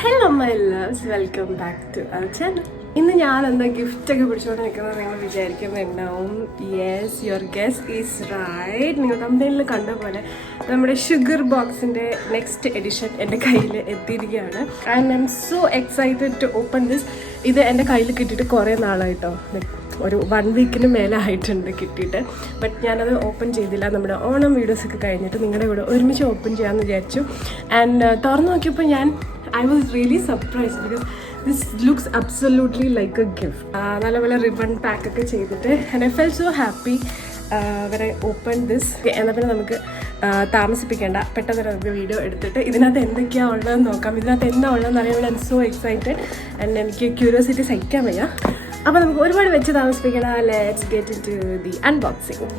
Hello my loves, welcome back to our channel. ഇന്ന് ഞാൻ എന്താ ഗിഫ്റ്റ് ഒക്കെ പിടിച്ചുകൊണ്ട് നിൽക്കുന്നത് നിങ്ങൾ വിചാരിക്കുന്നുണ്ടാവും. Yes, your guess is right. നിങ്ങൾ കമ്പനിയിൽ കണ്ട പോലെ നമ്മുടെ ഷുഗർ ബോക്സിൻ്റെ നെക്സ്റ്റ് എഡിഷൻ എൻ്റെ കയ്യിൽ എത്തിയിരിക്കുകയാണ്. And I am so excited to open this. ഇത് എൻ്റെ കയ്യിൽ കിട്ടിയിട്ട് കുറേ നാളായിട്ടോ, ഒരു 1 വീക്കിന് മേലെ ആയിട്ടുണ്ട് കിട്ടിയിട്ട്. ബട്ട് ഞാനത് ഓപ്പൺ ചെയ്തില്ല. നമ്മുടെ ഓണം വീഡിയോസൊക്കെ കഴിഞ്ഞിട്ട് നിങ്ങളുടെ കൂടെ ഒരുമിച്ച് ഓപ്പൺ ചെയ്യാമെന്ന് വിചാരിച്ചു. ആൻഡ് തുറന്നു നോക്കിയപ്പോൾ I was really surprised because this looks absolutely like a gift. നല്ല റിബൺ പാക്ക് ഒക്കെ ചെയ്തിട്ട് and I felt so happy when I opened this. എന്നാൽ പിന്നെ നമുക്ക് താമസിപ്പിക്കേണ്ട, പെട്ടെന്ന് നമുക്ക് വീഡിയോ എടുത്തിട്ട് ഇതിനകത്ത് എന്തൊക്കെയാണ് ഉള്ളതെന്ന് നോക്കാം. ഇതിനകത്ത് എന്താ ഉള്ളതെന്ന് അറിയാൻ I'm so excited and എനിക്ക് ക്യൂരിയോസിറ്റി സഹിക്കാൻ വയ്യ. അപ്പോൾ നമുക്ക് ഒരുപാട് വെച്ച് താമസിപ്പിക്കേണ്ട. Let's get into the unboxing.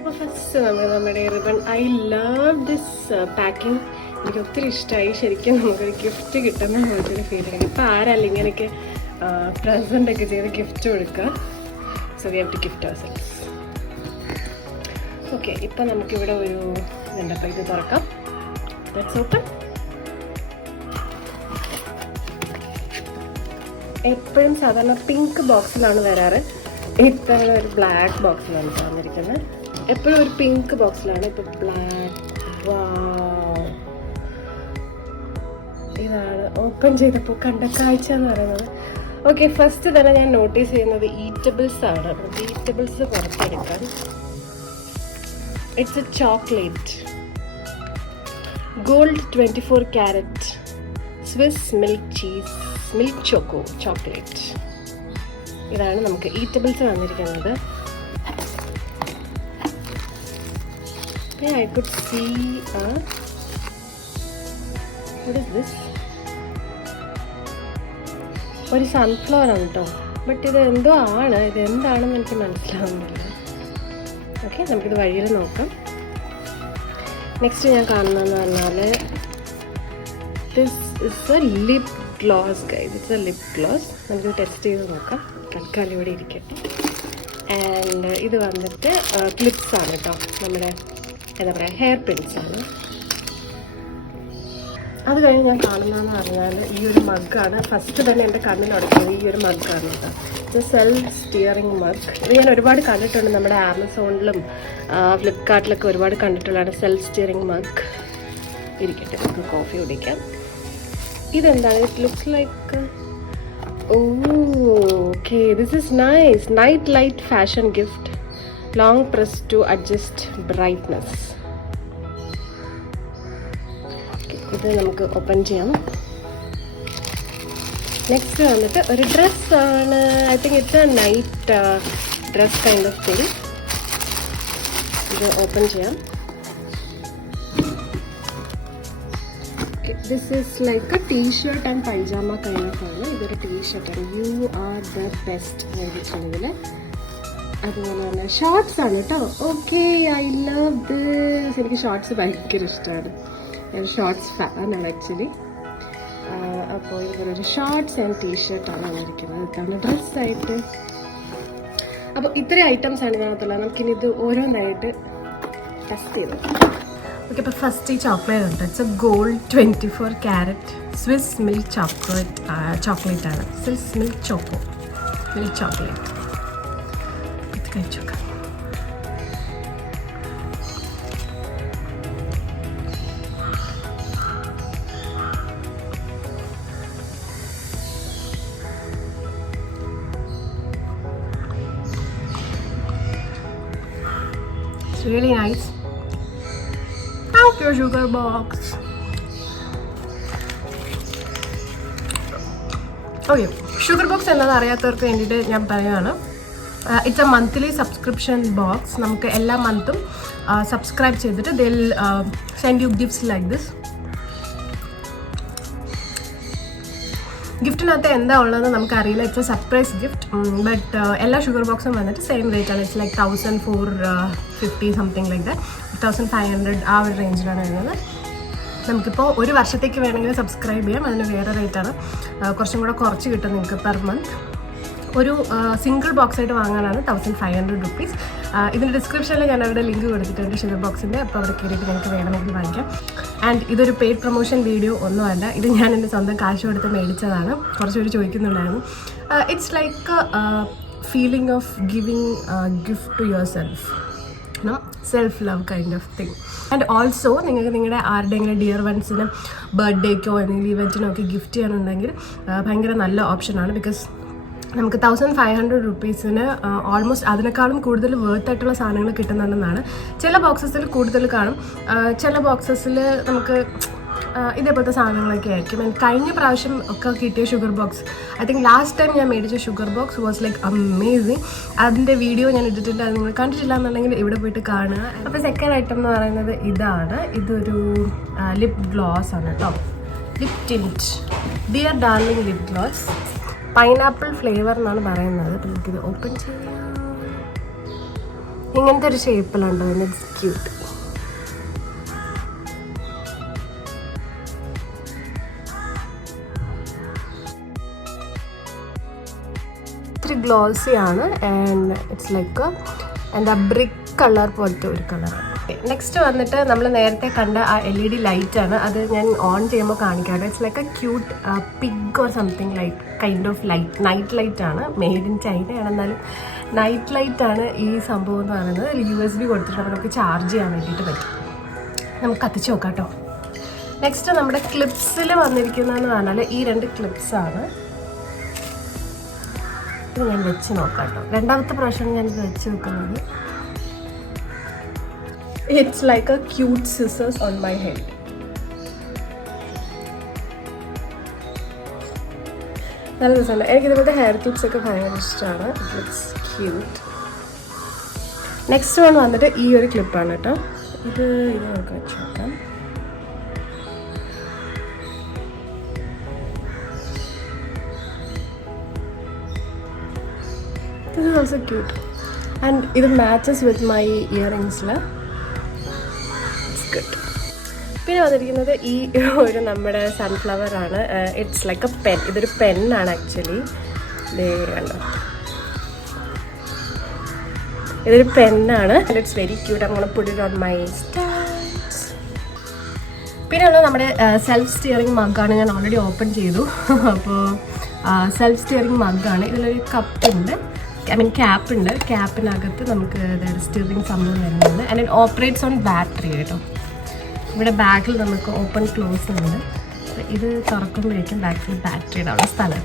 അപ്പോൾ ഫസ്റ്റ് നമ്മുടെ ribbon, I love this packing. എനിക്ക് ഒത്തിരി ഇഷ്ടമായി. ശരിക്കും നമുക്കൊരു ഗിഫ്റ്റ് കിട്ടുന്ന പോലത്തൊരു ഫീലിംഗ്. ഇപ്പോൾ ആരല്ല ഇങ്ങനെയൊക്കെ പ്രസൻ്റ് ഒക്കെ ചെയ്ത് ഗിഫ്റ്റ് കൊടുക്കുക. So we have to gift ourselves. Okay, ഇപ്പം നമുക്കിവിടെ ഒരു ഇതുണ്ടപ്പോൾ ഇത് തുറക്കാം. Let's open. എപ്പോഴും സാധാരണ പിങ്ക് ബോക്സിലാണ് വരാറ്. ഇത്തവണ ഒരു ബ്ലാക്ക് ബോക്സിലാണ് തന്നിരിക്കുന്നത്. എപ്പോഴും ഒരു പിങ്ക് ബോക്സിലാണ്, ഇപ്പൊ ബ്ലാക്ക്. ഇതാണ് ഓപ്പൺ ചെയ്തപ്പോൾ കണ്ട കാഴ്ച എന്ന് പറയുന്നത്. ഓക്കെ, ഫസ്റ്റ് തന്നെ ഞാൻ നോട്ടീസ് ചെയ്യുന്നത് ഈറ്റബിൾസ് ആണ്. ഈറ്റബിൾസ് പുറത്തെടുക്കാൻ. It's A chocolate, gold 24 carat Swiss milk cheese milk choco chocolate. ഇതാണ് നമുക്ക് ഈറ്റബിൾസ് വന്നിരിക്കുന്നത്. I could see what is this? ഒരു സൺഫ്ലവർ ആണ് കേട്ടോ. ബട്ട് ഇത് എന്തോ ആണ്, ഇത് എന്താണെന്ന് എനിക്ക് മനസ്സിലാവുന്നില്ല. ഓക്കെ, നമുക്കിത് വഴിയിൽ നോക്കാം. നെക്സ്റ്റ് ഞാൻ കാണുന്നതെന്ന് പറഞ്ഞാൽ this is a lip gloss guys. It's a lip gloss. നമുക്കിത് ടെസ്റ്റ് ചെയ്ത് നോക്കാം. തൽക്കാലം ഇവിടെ ഇരിക്കട്ടെ. ആൻഡ് ഇത് വന്നിട്ട് ക്ലിപ്സ് ആണ് കേട്ടോ, നമ്മുടെ എന്താ പറയുക, ഹെയർ പിൻസ് ആണ്. അത് കഴിഞ്ഞ് ഞാൻ കാണുന്നതെന്ന് പറഞ്ഞാൽ ഈ ഒരു മഗ്ഗാണ്. ഫസ്റ്റ് തന്നെ എൻ്റെ കണ്ണിനടക്കുന്നത് ഈ ഒരു മഗ്ഗാണ് കേട്ടോ. ഇത് സെൽഫ് സ്റ്റിയറിംഗ് മഗ്. ഇത് ഞാൻ ഒരുപാട് കണ്ടിട്ടുണ്ട്, നമ്മുടെ ആമസോണിലും ഫ്ലിപ്കാർട്ടിലൊക്കെ ഒരുപാട് കണ്ടിട്ടുള്ളതാണ് സെൽഫ് സ്റ്റിയറിംഗ് മഗ്. ഇരിക്കട്ടെ, നമുക്ക് കോഫി കുടിക്കാം. ഇതെന്താണ്? It looks like, okay, this is nice. Night light fashion gift, long press to adjust brightness. ഇത് നമുക്ക് ഓപ്പൺ ചെയ്യാം. നെക്സ്റ്റ് വന്നിട്ട് ഒരു ഡ്രസ്സാണ്. I think it's a night dress kind of thing. ഇത് ഓപ്പൺ ചെയ്യാം. This is like a T-shirt and pyjama kind of ആണ്. ഇതൊരു ടീഷർട്ടാണ്. യു ആർ ദ ബെസ്റ്റ് എഴുതിയിട്ടുണ്ടെങ്കിൽ. അതുപോലെ തന്നെ ഷോർട്സ് ആണ് കേട്ടോ. Okay, I love this. എനിക്ക് ഷോർട്സ് ഭയങ്കര ഇഷ്ടമാണ്. ഞാൻ ഷോർട്സ് ഫാനാണ് ആക്ച്വലി. അപ്പോൾ ഇവരൊരു ഷോർട്സ് ആൻഡ് ടീഷർട്ടാണ് വന്നിരിക്കുന്നത്. ഇതാണ് ഡ്രസ്സായിട്ട്. അപ്പോൾ ഇത്രയും ഐറ്റംസ് ആണ് ഇതിനകത്തുള്ളത്. നമുക്കിനി ഇത് ഓരോന്നായിട്ട് ടെസ്റ്റ് ചെയ്ത്. ഓക്കെ, അപ്പോൾ ഫസ്റ്റ് ഈ ചോക്ലേറ്റ് ഉണ്ട്. It's a gold 24 carat Swiss milk chocolate ആണ്. Swiss milk choco milk chocolate. കഴിച്ചു നോക്കാം. It's really nice. Thank you, SUGARBOX. Okay, SUGARBOX എന്താണെന്ന് അറിയാത്തവർക്ക് വേണ്ടിയിട്ട് ഞാൻ പറയുകയാണ്. It's a monthly subscription box. നമുക്ക് എല്ലാ മന്തും സബ്സ്ക്രൈബ് ചെയ്തിട്ട് they'll send you gifts like this. ഗിഫ്റ്റിനകത്ത് എന്താ ഉള്ളതെന്ന് നമുക്കറിയില്ല. It's a surprise gift. But എല്ലാ ഷുഗർ ബോക്സും വന്നിട്ട് സെയിം റേറ്റ് ആണ്. It's like 1450 something like that. 1500 ആ ഒരു റേഞ്ചിലാണ് വരുന്നത്. നമുക്കിപ്പോൾ 1 വർഷത്തേക്ക് വേണമെങ്കിൽ സബ്സ്ക്രൈബ് ചെയ്യാം. അതിന് വേറെ റേറ്റാണ്, കുറച്ചും കൂടെ കുറച്ച് കിട്ടും നിങ്ങൾക്ക് പെർ മന്ത്. ഒരു സിംഗിൾ ബോക്സ് ആയിട്ട് വാങ്ങാനാണ് 1500 rupees. ഇതിൻ്റെ ഡിസ്ക്രിപ്ഷനിൽ ഞാൻ അവരുടെ ലിങ്ക് കൊടുത്തിട്ടുണ്ട് ഷുഗർ ബോക്സിൻ്റെ. അപ്പോൾ അവിടെ കയറിയിട്ട് നിങ്ങൾക്ക് വേണമെങ്കിൽ വാങ്ങിക്കാം. ആൻഡ് ഇതൊരു പെയ്ഡ് പ്രൊമോഷൻ വീഡിയോ ഒന്നുമല്ല, ഇത് ഞാൻ എൻ്റെ സ്വന്തം കാശ് കൊടുത്ത് മേടിച്ചതാണ്. കുറച്ചുപേര് ചോദിക്കുന്നുണ്ടായിരുന്നു. It's like feeling of giving gift to yourself, self love kind of thing. And also നിങ്ങൾക്ക് നിങ്ങളുടെ ആരുടെയെങ്കിലും ഡിയർ വൺസിന് ബർത്ത്ഡേക്കോ എന്തെങ്കിലും ഇവൻറ്റിനോ ഒക്കെ ഗിഫ്റ്റ് ചെയ്യാനുണ്ടെങ്കിൽ ഭയങ്കര നല്ല ഓപ്ഷനാണ്. ബിക്കോസ് നമുക്ക് 1500 rupeesന് ഓൾമോസ്റ്റ് അതിനേക്കാളും കൂടുതൽ വേർത്തായിട്ടുള്ള സാധനങ്ങൾ കിട്ടുന്നുണ്ടെന്നാണ്. ചില ബോക്സസിൽ കൂടുതൽ കാണും, ചില ബോക്സസിൽ നമുക്ക് ഇതേപോലത്തെ സാധനങ്ങളൊക്കെ ആയിരിക്കും. കഴിഞ്ഞ പ്രാവശ്യം ഒക്കെ കിട്ടിയ sugar box, I think last time ഞാൻ മേടിച്ച sugar box was like amazing. അതിൻ്റെ വീഡിയോ ഞാൻ ഇട്ടിട്ടില്ല, അത് നിങ്ങൾ കണ്ടിട്ടില്ല എന്നുണ്ടെങ്കിൽ ഇവിടെ പോയിട്ട് കാണുക. അപ്പോൾ സെക്കൻഡ് ഐറ്റം എന്ന് പറയുന്നത് ഇതാണ്. ഇതൊരു ലിപ് ഗ്ലോസ് ആണ് കേട്ടോ, lip tint, dear darling lip gloss. Pineapple flavour എന്നാണ് പറയുന്നത്. അപ്പം നമുക്കിത് ഓപ്പൺ ചെയ്യാം. ഇങ്ങനത്തെ ഒരു ഷേപ്പിലുണ്ട്, ഇറ്റ്സ് ക്യൂട്ട്. ഇത്തിരി ഗ്ലോസി ആണ് ആൻഡ് ഇറ്റ്സ് ലൈക്ക് എന്താ ബ്രിക്ക് കളർ പോലത്തെ ഒരു കളറാണ്. നെക്സ്റ്റ് വന്നിട്ട് നമ്മൾ നേരത്തെ കണ്ട ആ LED ലൈറ്റാണ്. അത് ഞാൻ ഓൺ ചെയ്യുമ്പോൾ കാണിക്കാറ്. It's like a cute pig or something light kind of light. Night ലൈറ്റാണ്, മെയ്ഡ് ഇൻ ചൈനയാണ്, എന്നാലും നൈറ്റ് ലൈറ്റാണ് ഈ സംഭവം എന്ന് പറയുന്നത്. ഒരു USB കൊടുത്തിട്ട് നമുക്ക് ചാർജ് ചെയ്യാൻ വേണ്ടിയിട്ട് പറ്റും. നമുക്ക് കത്തിച്ച് നോക്കാം കേട്ടോ. നെക്സ്റ്റ് നമ്മുടെ ക്ലിപ്സിൽ വന്നിരിക്കുന്നതെന്ന് പറഞ്ഞാൽ ഈ 2 ക്ലിപ്സാണ്. ഇത് ഞാൻ വെച്ച് നോക്കാം കേട്ടോ. രണ്ടാമത്തെ പ്രാവശ്യമാണ് ഞാനിത് വെച്ച് നോക്കുന്നത്. It's like a cute scissors on my head. നല്ല രസമുണ്ട്. എനിക്കിതുപോലത്തെ ഹെയർ ക്ലിപ്സ് ഒക്കെ ഭയങ്കര ഇഷ്ടമാണ്. It's cute. നെക്സ്റ്റ് വൺ വന്നിട്ട് ഈ ഒരു ക്ലിപ്പാണ് കേട്ടോ. ഇത് നമുക്ക് വെച്ച് നോക്കാം. This is also cute. And it matches with my earrings. Good. പിന്നെ വന്നിരിക്കുന്നത് ഈ ഒരു നമ്മുടെ സൺഫ്ലവർ ആണ്. It's like a pen. ഇതൊരു പെന്നാണ് ആക്ച്വലി. കണ്ടോ, ഇതൊരു പെന്നാണ്. It's very cute. I'm gonna put it on my styles. പിന്നെ ഉള്ളത് നമ്മുടെ സെൽഫ് സ്റ്റിയറിംഗ് മഗ്ഗാണ്. ഞാൻ ഓൾറെഡി ഓപ്പൺ ചെയ്തു. അപ്പോൾ സെൽഫ് സ്റ്റിയറിംഗ് മഗ്ഗാണ്. ഇതിലൊരു കപ്പുണ്ട്, ക്യാപ്പ് ഉണ്ട്. ക്യാപ്പിനകത്ത് നമുക്ക് സ്റ്റിയറിംഗ് സംഭവം വരുന്നുണ്ട്. And it operates on battery കേട്ടോ. ഇവിടെ ബാക്കിൽ നമുക്ക് ഓപ്പൺ ക്ലോസ് ഉണ്ട്. ഇത് തുറക്കുമ്പോഴേക്കും ബാക്കിൽ ബാറ്ററി ഇടാനുള്ള സ്ഥലം.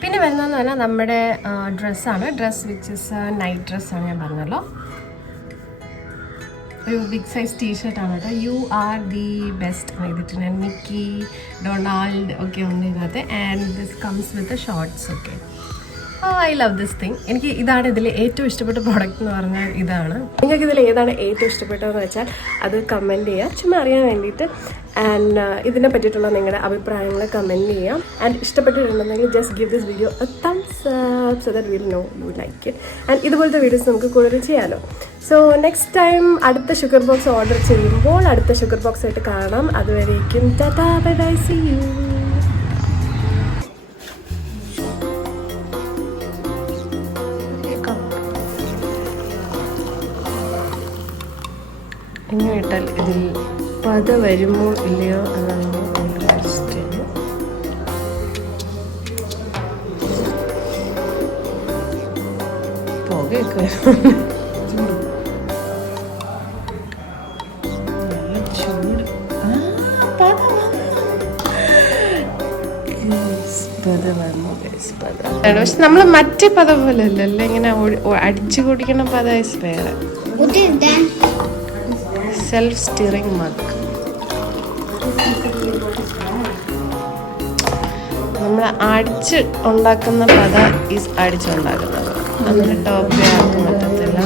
പിന്നെ വരുന്നതെന്ന് പറഞ്ഞാൽ നമ്മുടെ ഡ്രസ്സാണ്. ഡ്രസ് വിച്ച് ഇസ് നൈറ്റ് ഡ്രസ്സാണ്, ഞാൻ പറഞ്ഞല്ലോ. ഒരു ബിഗ് സൈസ് ടീഷർട്ടാണ് കേട്ടോ. യു ആർ ദി ബെസ്റ്റ് എഴുതിയിട്ടുണ്ട്. മിക്കി, ഡൊണാൾഡ് ഒക്കെ ഉണ്ട് ഇതിനകത്ത്. And this comes with shorts ഒക്കെ. I love this thing. എനിക്ക് ഇതാണ് ഇതിൽ ഏറ്റവും ഇഷ്ടപ്പെട്ട പ്രോഡക്റ്റ് എന്ന് പറഞ്ഞാൽ ഇതാണ്. നിങ്ങൾക്ക് ഇതിൽ ഏതാണ് ഏറ്റവും ഇഷ്ടപ്പെട്ടതെന്ന് വെച്ചാൽ അത് കമൻറ്റ് ചെയ്യുക, ചുമ്മാ അറിയാൻ വേണ്ടിയിട്ട്. ആൻഡ് ഇതിനെ പറ്റിയിട്ടുള്ള നിങ്ങളുടെ അഭിപ്രായങ്ങൾ കമൻറ്റ് ചെയ്യാം. ആൻഡ് ഇഷ്ടപ്പെട്ടിട്ടുണ്ടെങ്കിൽ just give this video a thumbs up so that will know you like it. And ഇതുപോലത്തെ വീഡിയോസ് നമുക്ക് കൂടുതൽ ചെയ്യാമല്ലോ. സോ നെക്സ്റ്റ് ടൈം അടുത്ത ഷുഗർ ബോക്സ് ഓർഡർ ചെയ്യുമ്പോൾ അടുത്ത ഷുഗർ ബോക്സ് ആയിട്ട് കാണാം. അതുവരേക്കും ടാറ്റാ, ബൈ ബൈ, സീ യു. എങ്ങനെ ഇട്ടാൽ ഇതിൽ പത വരുമോ ഇല്ലയോ എന്നാണ് എൻ്റെ ക്വസ്റ്റ്യൻ. പുകയൊക്കെ ചൂട്. പക്ഷെ നമ്മള് മറ്റേ പത പോലെ അല്ലല്ലോ, ഇങ്ങനെ അടിച്ചു കുടിക്കണ പത വേറെ. Self steering mug. നമ്മൾ അടിച്ച് ഉണ്ടാക്കുന്ന പത ഈസ് അടിച്ചുണ്ടാക്കുന്നത്. അതിന് ടോപ്പ് ആക്കാൻ പറ്റത്തില്ല.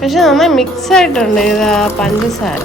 പക്ഷെ നന്നായി മിക്സ് ആയിട്ടുണ്ട് ഇത് പഞ്ചസാര.